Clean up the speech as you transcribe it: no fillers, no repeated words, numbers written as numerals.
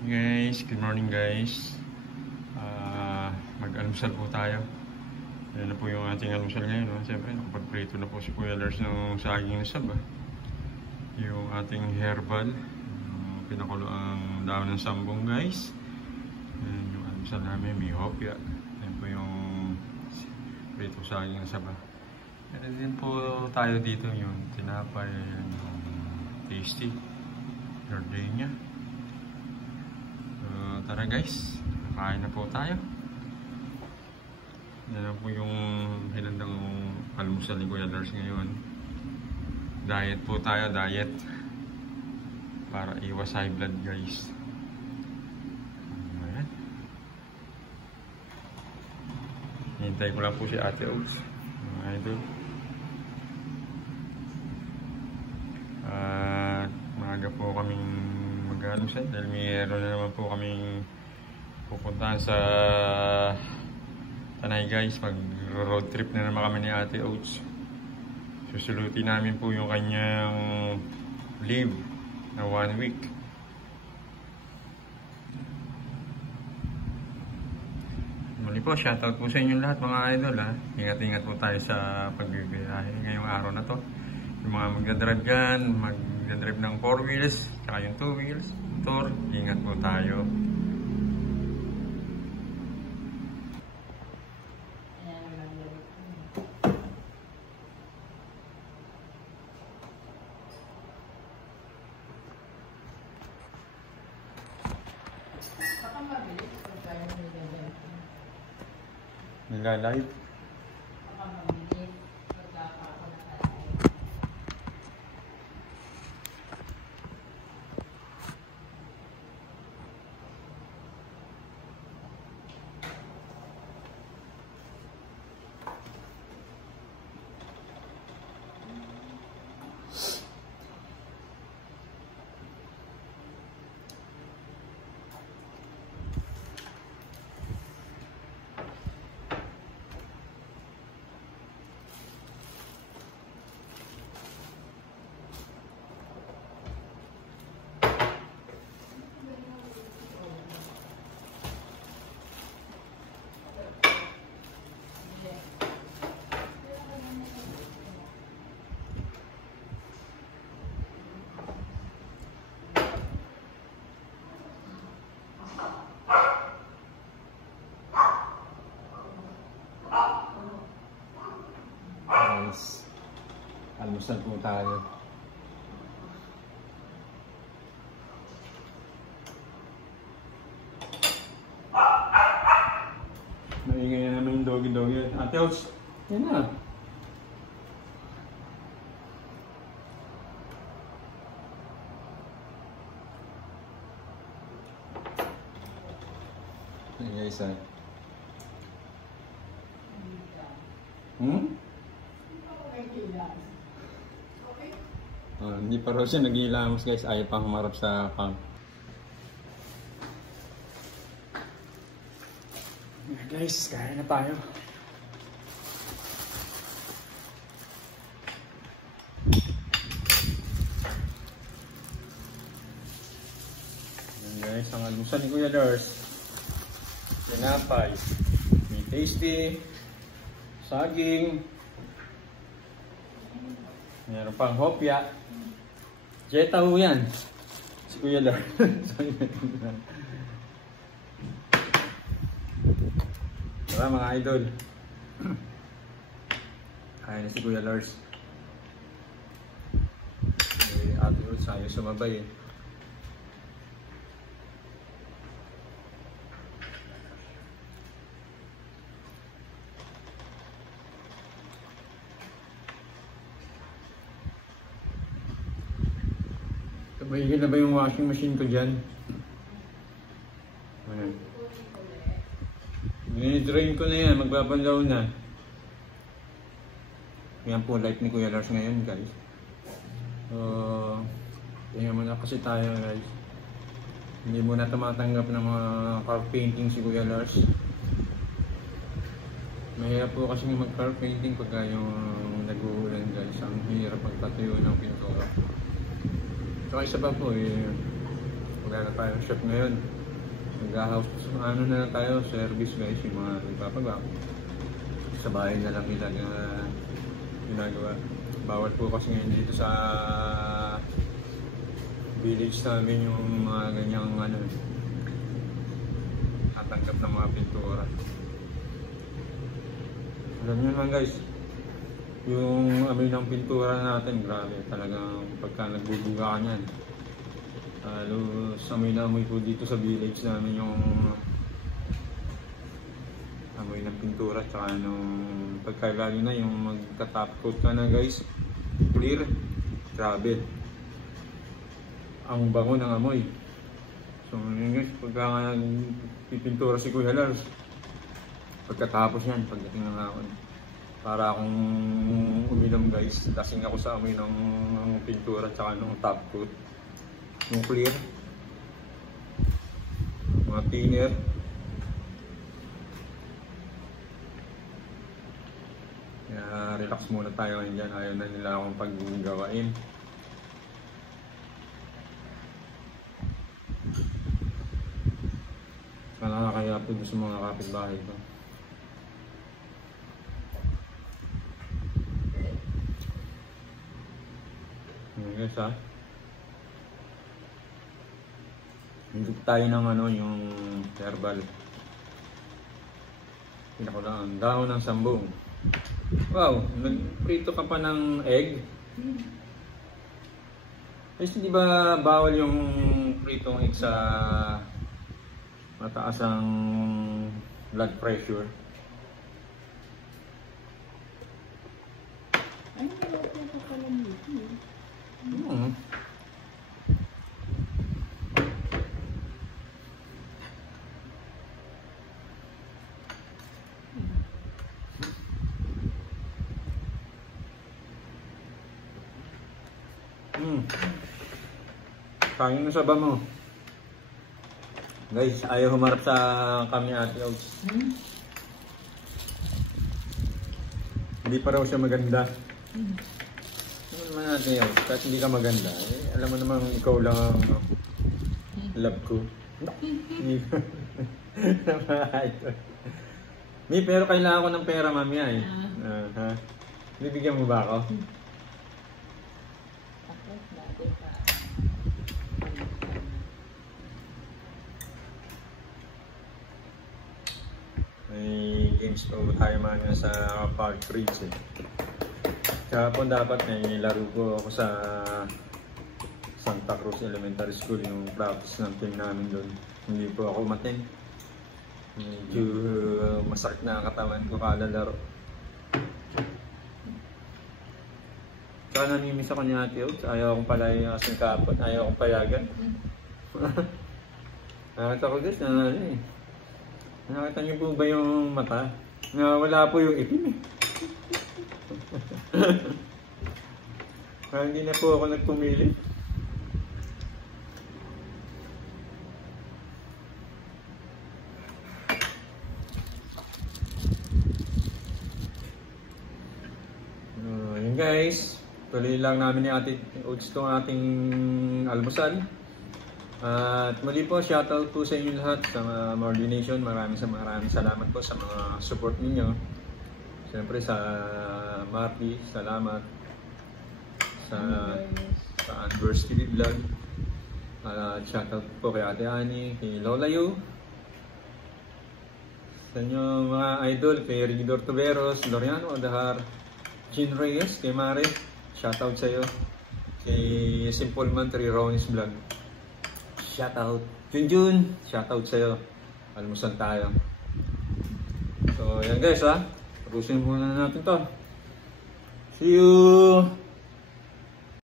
Guys, good morning guys. Mag-almusal po tayo. Yan na po yung ating almusal ngayon. Siyempre, nakapag-prito na po si Kuya Lars ng saging na saba. Yung ating herbal. Pinakulo ang dahon ng sambong guys. Yan yung almusal namin, may hopya. Yan po yung prito saging na saba. Meron din po tayo dito yung tinapay, yung tasty. Gardenia. Tara guys, kain na po tayo. Yan na po yung hinandang almusal ni Kuya Lars ngayon. Diet po tayo, diet. Para iwas high blood guys. Ayan. Hintay ko lang po si Ate Oaks, mga idol. Maaga po kaming mag-almusal dahil mayroon na naman po kaming pupuntahan sa Tanay guys. Mag-road trip na naman kami ni Ate Oats. Susulutin namin po yung kanyang leave na 1 week. Muli po, shoutout po sa inyo lahat mga idol ha. Ingat-ingat po tayo sa pagbibiyahe ngayong araw na to. Yung mga magdadrive dyan, magdadrive ng 4 wheels, saka yung 2 wheels, motor, ingat po tayo. Nilalive. Almusal po tayo. Maingay na naman yung doggy-doggy. Ate Oats, yan na. Yan guys ah. Hindi pa raw siya nag-iilamos guys, ayaw pang humarap sa pump. Guys, kaya na tayo. Ayan guys, ang almusal ni Kuya Lars. Tinapay, may tasty, saging, meron pang hopya. Jetta ho yan. Si Kuya Lars. Tara mga idol. Kaya na si Kuya Lars. Ate Oats ayaw sumabay eh. Mahigil na ba yung washing machine ko dyan? Ayan. Dinidrain ko na yan, magbabanlaw na. Yan po, light ni Kuya Lars ngayon guys. Tingnan muna kasi tayo guys. Hindi muna tumatanggap ng mga car painting si Kuya Lars. Mahirap po kasi mag-car painting pagka yung nag-uulan guys. Ang hirap magpatuyo ng pintura. So isa pa po wala na tayong shop ngayon. Nag-house, ano na lang tayo, service guys, yung mga nagpapagawa. Sa bahay na lang nila ginagawa. Bawal po kasi ngayon dito sa village namin yung mga ganyang ano, tatanggap ng mga pintura. Alam nyo naman guys, yung amoy ng pintura natin, grabe talagang pagka nagbubuga ka niyan. Halos amoy na amoy po dito sa village namin yung amoy ng pintura, tsaka nung pagkalalo na yung magta-top coat ka na guys, clear, grabe ang bango ng amoy. So yun guys, pagka nagpipintura si Kuya Lars, pagkatapos yan, pagdating ng hapon, para akong uminom guys, lasing ako sa amoy ng pintura tsaka ng top coat, yung clear, mga thinner. Kaya relax muna tayo ngayon dyan, ayaw na nila akong paggawain. Nakakaya po sa mga kapitbahay ko. Guys ha, hindi tayo ng ano, yung herbal. Pinako lang ang dahon ng sambong. Wow, nagprito ka pa ng egg? Kasi di ba bawal yung pritong egg sa mataas ang blood pressure? Ano ba ito pala nito? Kain mo sa ba mo? Guys, ayaw humarap sa kami Ate Outs. Hindi pa raw siya maganda. Ano naman Ate Outs, kahit hindi ka maganda, eh, alam mo naman ikaw lang ang love ko. Pero kailangan ko ng pera mamaya eh. Bibigyan mo ba ako? May games po tayo mga sa Park Ridge eh. Kahapon dapat may laro ko ako sa Santa Cruz Elementary School, yung practice ng team namin doon. Hindi po ako umattend. Medyo masakit na ang katawan ko kada laro. Tsaka namimiss ako ni Ate Outs. Ayaw akong palayan kasi kahapon. Ayaw akong payagan. Nakita ko guys na ano eh. Nakita niyo po ba yung mata? Wala po yung itim eh. Kaya hindi na po ako nagpumili. Yun guys, tuloy lang namin ni Ate Outs itong ating almusal. At muli po, shoutout po sa inyo lahat sa More Donation. Maraming salamat po sa mga support ninyo. Siyempre sa Marty, salamat. Sa Anverse TV Vlog. Shoutout po kay Ate Ani, kay Lola Yu. Sa inyo mga idol, kay Rigidor Tuberos, Loriano Adahar, Jean Reyes, kay Mare. Shoutout sa iyo. Kay Simple Man 3 Ronis Vlog. Shoutout. Junjun, shoutout sa'yo. Almusal tayo. So, yan guys ha. Tapusin muna natin to. See you!